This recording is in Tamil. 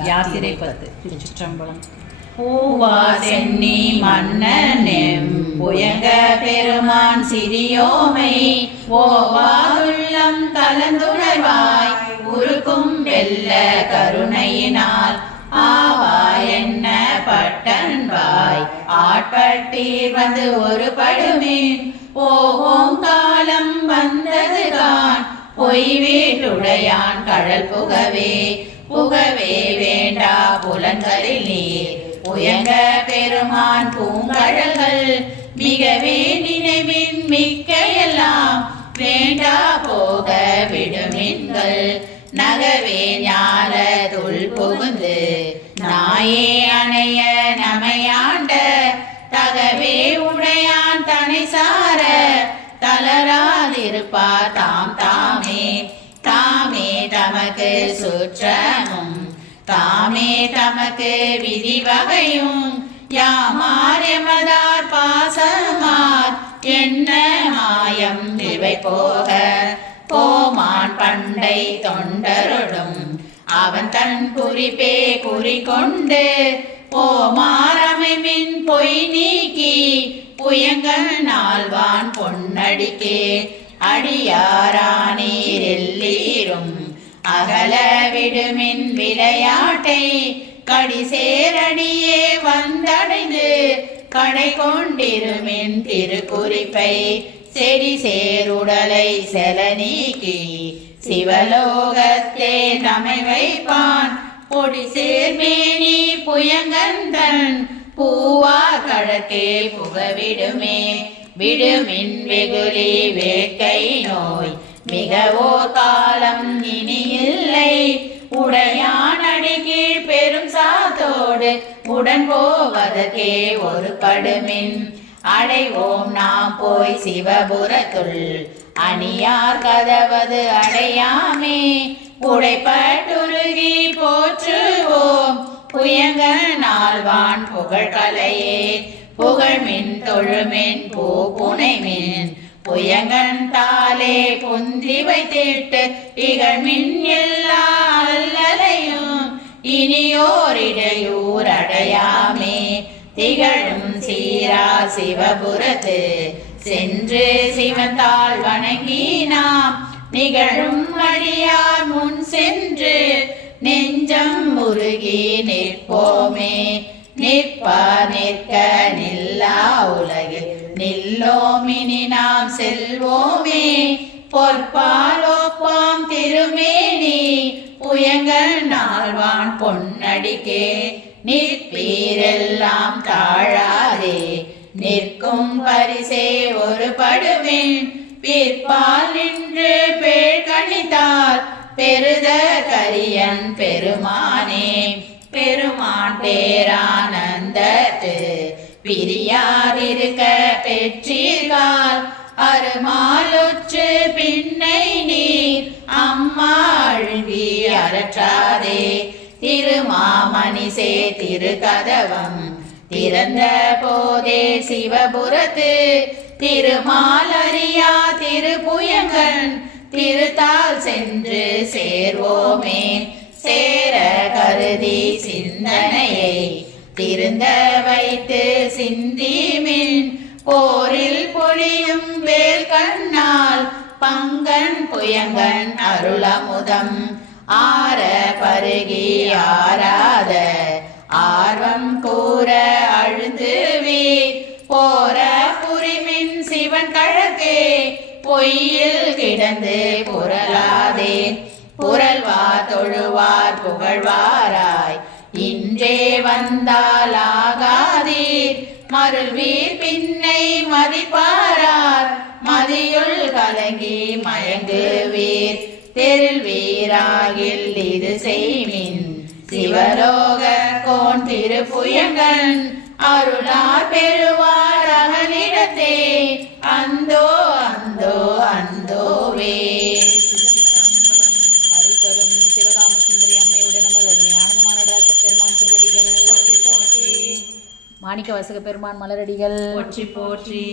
யாத்திரை 10. திருச்சிற்றம்பலம். பூவா சென்னி மன்னன் புயங்க பெருமான் சிறியோமை ஓவாதுள்ளம் கலந்துணர்வாய் உருக்கும் வெல்ல கருணையினால் ஆவா என்ன பட்டன்வாய் ஆட்பட்டீர் வந்து ஒரு படுமீன் போவோம் காலம் வந்ததுதான் பொய் வீட்டுடையான் கடல் புகவே புகவே வேண்டா புலன்களில் நீர் புயங்க பெருமான் பூங்கழல்கள் மிகவே நினைவின் மிக்க எல்லாம் வேண்டா போக விடுமின்கள் நகவே ஞான துள் புகுந்து நாயே அணைய நமையாண்ட தகவே உடையான் தனை சார தளராதிருப்பார் தாம் தாமே தாமே தமக்கு சுற்றமும் தாமே தமக்கு விதி வகையும் யாமார் எமதார் பாசமார் என்ன மாயம் இவை போக போமான் பண்டை தொண்டருடும் அவன் தன் குறிப்பே குறிக்கொண்டு போமாரமைமின் பொய் நீக்கி புயங்கள் நாள்வான் பொன்னடிக்கே அடியாரானீர் எல்லீரும் அகல விடுமின் விளையாட்டை கடிசேரடியே வந்தடைந்து கடை கொண்டிருமின் திருக்குறிப்பை செடி சேருடலை செல நீக்கி சிவலோகத்தே தமை வைப்பான் பொடி சேர்மேனி புயங்கந்தன் பூவா கடற்கே புகவிடுமே விடுமின் வெகுளி வேட்கை நோய் மிகவோ காலம் இனி இல்லை உடையான் அடிக்கீழ் பெரும் சாத்தோடு உடன் போவதற்கே ஒரு படுமின் அடைவோம் நாம் போய் சிவபுரத்துள் அணியார் கதவது அடையாமே உடைப்பட்டுருகி போற்றுவோம் புயங்க நாள்வான் புகழ்கலையே புகழ்மின் தொழுமின் பூ புனைமின் புயங்கன் தாலே புந்தி வைத்திட்டு இகழ்மின் எல்லா அல்லலையும் இனியோரிடையூர் அடையாமே திகழும் சீரா சிவபுரத்து சென்று சிவத்தால் வணங்கி நாம் நிகழும் அடியார் முன் சென்று நெஞ்சம் முருகி நிற்போமே நிற்பா நிற்க நில்லா உலகில் நில்லோமினி நாம் செல்வோமே பொற்பாலோப்பாம் திருமேனி புயங்கள் நாள்வான் பொன்னடிக்கே நிற்பீரெல்லாம் தாழாதே நிற்கும் பரிசே ஒரு படுவேன் பிற்பால் நின்று பேழ் கணித்தால் பெருத கரியன் பெருமானே பெருமான் பேரானந்தத்து பிரியாதிருக்க பெற்றீர்கள் அருமாலுற்று பின்னை நீர் அம்மா அழுகி அரற்றாதே திருமாமணிசே திருக்கதவம் திறந்த போதே சிவபுரத்து திருமாலரியா திருப்புயங்கன் திருத்தால் சென்று சேர்வோமே சேர கருதி சிந்தனையை திருந்த வைத்து சிந்திமின் போரில் பொழியும் வேல் கண்ணால் பங்கன் புயங்கன் அருளமுதம் ஆர பருகி ஆராத ஆர்வம் கூற அழுந்துவே போர புரிமின் சிவன் கழக்கே பொய்யில் கிடந்து புரளாதே புரள்வா தொழுவார் புகழ்வாராய் இன்றே வந்தால் ஆகாதீர் மருள்வீர் பின்னை மதிப்பாரார் மதியுள் கலங்கி மயங்குவீர் தெருள் வீராகில் இது செய்மின் சிவலோக கோன் திருப்புயங்கன் அருளார் பெறுவார் அகலிடத்தே அந்தோ அந்தோ அந்தோவே. அருள் தரும் சிவகாம சுந்தரி அம்மையுடன் அமர் வருணி ஆனந்தமான பெருமான் திருவடிகள், போற்றி போற்றி. மாணிக்க வாசக பெருமான் மலரடிகள் போற்றி போற்றி.